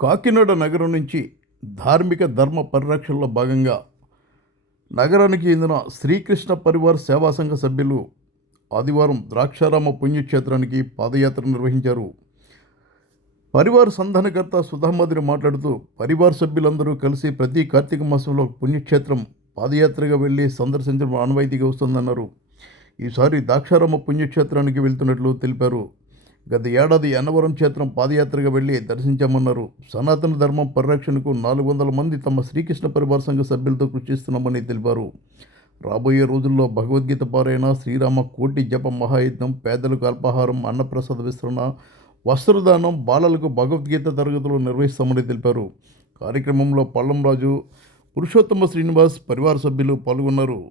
కాకినాడ నగరం నుంచి ధార్మిక ధర్మ పరిరక్షణలో భాగంగా నగరానికి చెందిన శ్రీకృష్ణ పరివార్ సేవా సంఘ సభ్యులు ఆదివారం ద్రాక్షారామ పుణ్యక్షేత్రానికి పాదయాత్ర నిర్వహించారు. పరివార్ సంధానకర్త సుధామధురి మాట్లాడుతూ పరివార్ సభ్యులందరూ కలిసి ప్రతి కార్తీక మాసంలో పుణ్యక్షేత్రం పాదయాత్రగా వెళ్ళి సందర్శించడం ఆనవాయితీగా వస్తుందన్నారు. ఈసారి ద్రాక్షారామ పుణ్యక్షేత్రానికి వెళ్తున్నట్లు తెలిపారు. గత ఏడాది అన్నవరం క్షేత్రం పాదయాత్రగా వెళ్ళి దర్శించామన్నారు. సనాతన ధర్మం పరిరక్షణకు నాలుగు వందల మంది తమ శ్రీకృష్ణ పరివార సంఘ సభ్యులతో కృషిస్తున్నామని తెలిపారు. రాబోయే రోజుల్లో భగవద్గీత పారాయణ శ్రీరామ కోటి జప మహాయజ్ఞం పేదలకు అల్పాహారం అన్నప్రసాద విస్తరణ వస్త్రదానం బాలలకు భగవద్గీత తరగతులు నిర్వహిస్తామని తెలిపారు. కార్యక్రమంలో పల్లంరాజు పురుషోత్తమ శ్రీనివాస్ పరివార సభ్యులు పాల్గొన్నారు.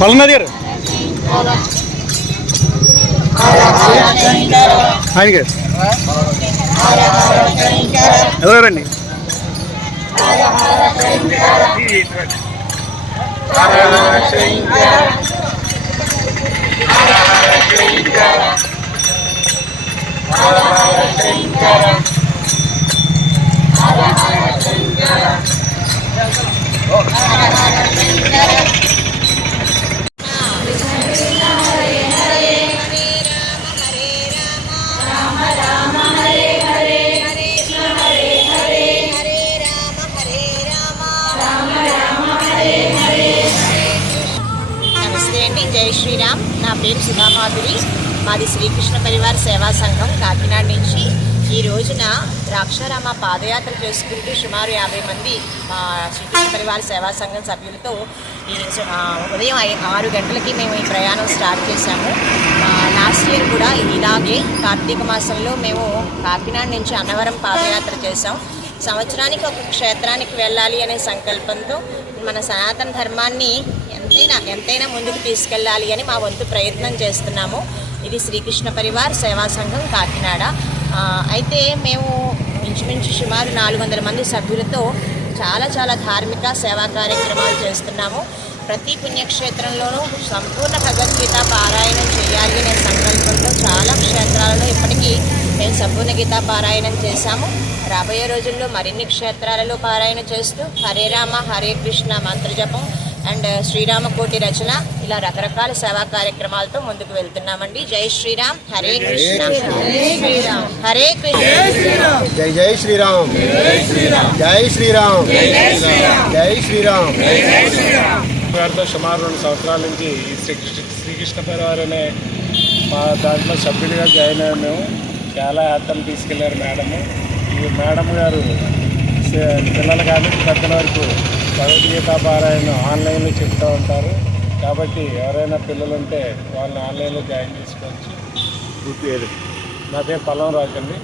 పల్నాథ్ గారు ఆయన గారు ఎవరండి నమస్తే అండి జై శ్రీరామ్. నా పేరు సుధామాధురి. మాది శ్రీకృష్ణ పరివార సేవా సంఘం కాకినాడ నుంచి. ఈ రోజున ద్రాక్షారామ పాదయాత్ర చేసుకుంటూ సుమారు యాభై మంది మా శ్రీకృష్ణ పరివార సేవా సంఘం సభ్యులతో ఈ రోజు ఉదయం ఆరు గంటలకి మేము ఈ ప్రయాణం స్టార్ట్ చేశాము. లాస్ట్ ఇయర్ కూడా ఇలాగే కార్తీక మాసంలో మేము కాకినాడ నుంచి అన్నవరం పాదయాత్ర చేసాం సంవత్సరానికి ఒక క్షేత్రానికి వెళ్ళాలి అనే సంకల్పంతో మన సనాతన ధర్మాన్ని ఎంతైనా ఎంతైనా ముందుకు తీసుకెళ్ళాలి అని మా వంతు ప్రయత్నం చేస్తున్నాము. ఇది శ్రీకృష్ణ పరివార్ సేవా సంఘం కాకినాడ. అయితే మేము ఇంచుమించు సుమారు నాలుగు వందల మంది సభ్యులతో చాలా చాలా ధార్మిక సేవా కార్యక్రమాలు చేస్తున్నాము. ప్రతి పుణ్యక్షేత్రంలోనూ సంపూర్ణ భగవద్గీత పారాయణం చేయాలి అనే సంకల్పంలో చాలా క్షేత్రాలలో ఇప్పటికీ మేము సంపూర్ణ గీత పారాయణం చేశాము. రాబోయే రోజుల్లో మరిన్ని క్షేత్రాలలో పారాయణ చేస్తూ హరే రామ హరే కృష్ణ మంత్రజపం అండ్ శ్రీరామకోటి రచన. ఇలా రకరకాల సేవా కార్యక్రమాలతో ముందుకు వెళ్తున్నామండి. జై శ్రీరామ్. హరే కృష్ణ. హరే శ్రీరామ్. హరే కృష్ణ. జై జై శ్రీరామ్. జై శ్రీరామ్. జై శ్రీరామ్. గారితో సుమారు రెండు సంవత్సరాల నుంచి శ్రీకృష్ణ శ్రీకృష్ణ పరివార్ అనే మా దాంట్లో సభ్యుడిగా జాయిన్ అయ్యాము మేము. చాలా యాత్రలు తీసుకెళ్ళారు మేడము. ఈ మేడం గారు పిల్లలు కానీ పెద్దల వరకు భగవద్గీత పారాయణం ఆన్లైన్లో చెప్తూ ఉంటారు. కాబట్టి ఎవరైనా పిల్లలు ఉంటే వాళ్ళని ఆన్లైన్లో జాయిన్ చేసుకోవచ్చు. నా పేరు పల్లం రాజు అండి